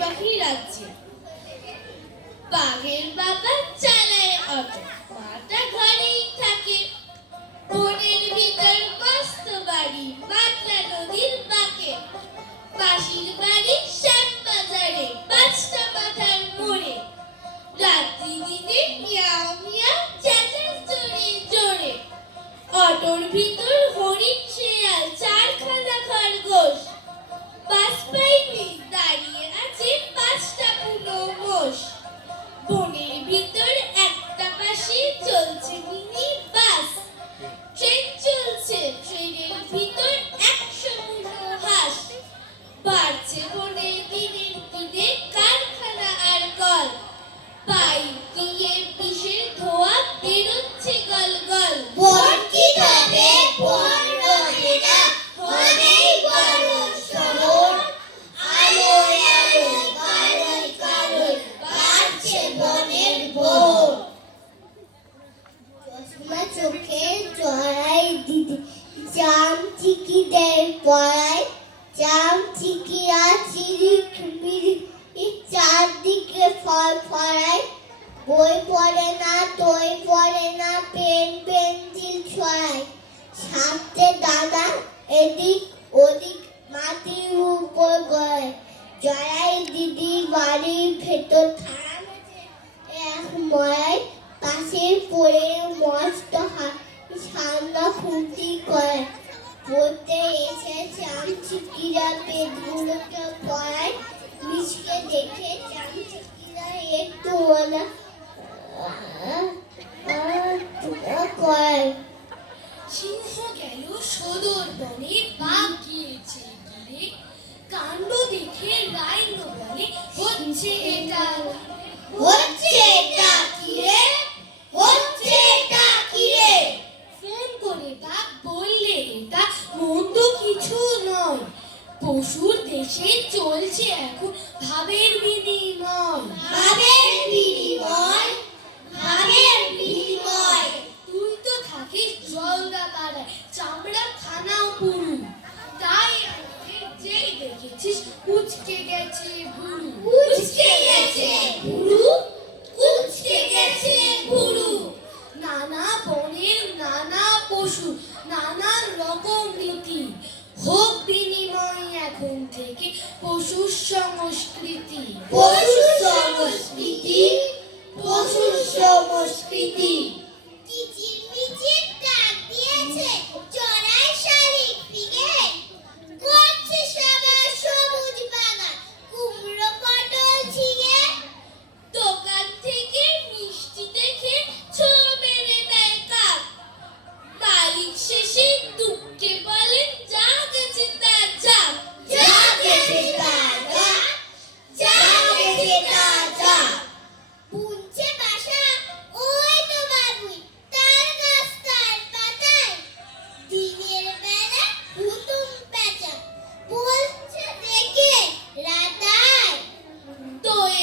পাখির রাজ্যে। বাঘের বাবা চালায় অটো, মাটা ঘরেই থাকে। বনের ভিতর মস্ত বাড়ি, মাত্রা নদীর বাঁকে। পাশের বাড়ি শ্যামবাজারে, ৫টা মাথার মোড়ে। রাত্রি দিনে মিয়াও মিয়াও চেঁচায় জোরে জোরে। অটোর ভিতর হরিণ শেয়াল 4খানা খরগোশ। বাস পাইনি, দাঁড়িয়ে আছে 5টা বুনো মোষ। বনের ভিতর একটা পাশে চলছে মিনি বাস। ট্রেন চলছে, ট্রেনের ভিতর 100 বুনো হাঁস। বাড়ছে বনে দিনের দিনে কারখানা আর কল। পাইপ দিয়ে বিষের ধোঁয়া বেরোচ্ছে গল গল। বন কি তবে বন রহে না, হবেই বড় শহর। আলোয় আলোয় কালোয় কালোয় বাড়ছে বনের ভোর। চশমা চোখে চড়াই দিদি, চামচিকি দেয় পড়ায়। চামচিকিরা চিরিক মিরিক চারদিকে ফড়ফড়ায়। বই পড়ে না, দই পড়ে না, পেন পেন্সিল ছড়ায়। ছাড়তে দাদা এদিক ওদিক মাটির উপর গড়ায়। জড়াই দিদি বাড়ির ভেতর এক মরায়। পাশে পড়ে মস্ত সামনা খুঁটি করে। পড়তে এসে চামচিকিরা পেটগুলোকে পড়ায়। মিশকে দেখে চামচিকিরা একটু ওলা করায়। সিংহ গেল সদর বনে, বাঘ গিয়েছে গিরে। কাণ্ড দেখে রাইন বলে, হচ্ছে এটা হচ্ছে এটা কি রে? হচ্ছে এটা কি রে? ফোন করে বাঘ বললে এটা মন্দ কিছু নয়। পশুর দেশে চলছে এখন ভাবের বিনিময়। ভাবের বিনিময়, ভাবের বিনিময়। তুই তো থাকিস জলদাপাড়ায়, চামড়া খানাও পুরু। তাই আমাকে যেই দেখেছিস কুচকে গেছে ভুরু। কুচকে গেছে ভুরু, কুচকে গেছে ভুরু। নানা বনের নানা পশু, নানা রকম রীতি। হোক বিনিময় এখন থেকে পশুর সংস্কৃতি। পশু